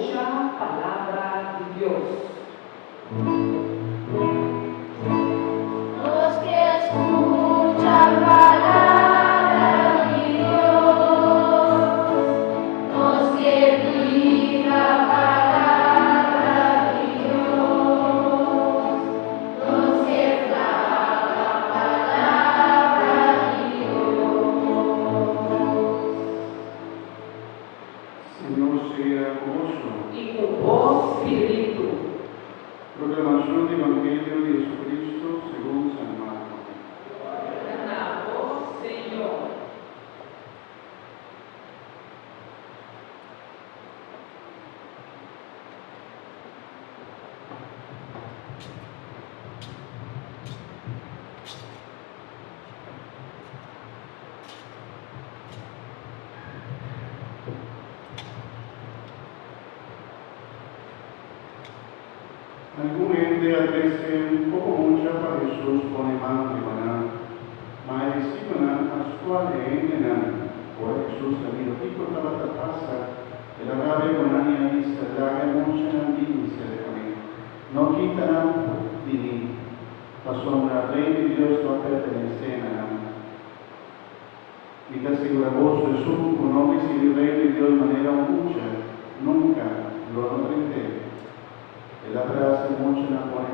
escucha palabra de Dios. Los que escuchan palabra de Dios, los que aplican palabra de Dios, los que hablan palabra de Señor sea con vosotros. Y con vos, Espíritu. Proclamación del Evangelio de Jesucristo según San Marcos. Gloria a vos, Señor. Algún ente a veces un poco mucha para Jesús pone mano di maná, ma è disciplinata a scuola e engenana. Ora Gesù salito piccola la passa e la rave con anima vista, la mucha nandini se le pone. No quitarán di mí, la sombra rey de Dios no pertenecerá. Y te asegura vos, Jesús, conoces el rey de Dios de manera mucha, nunca lo notaré. El abrazo mucho la pone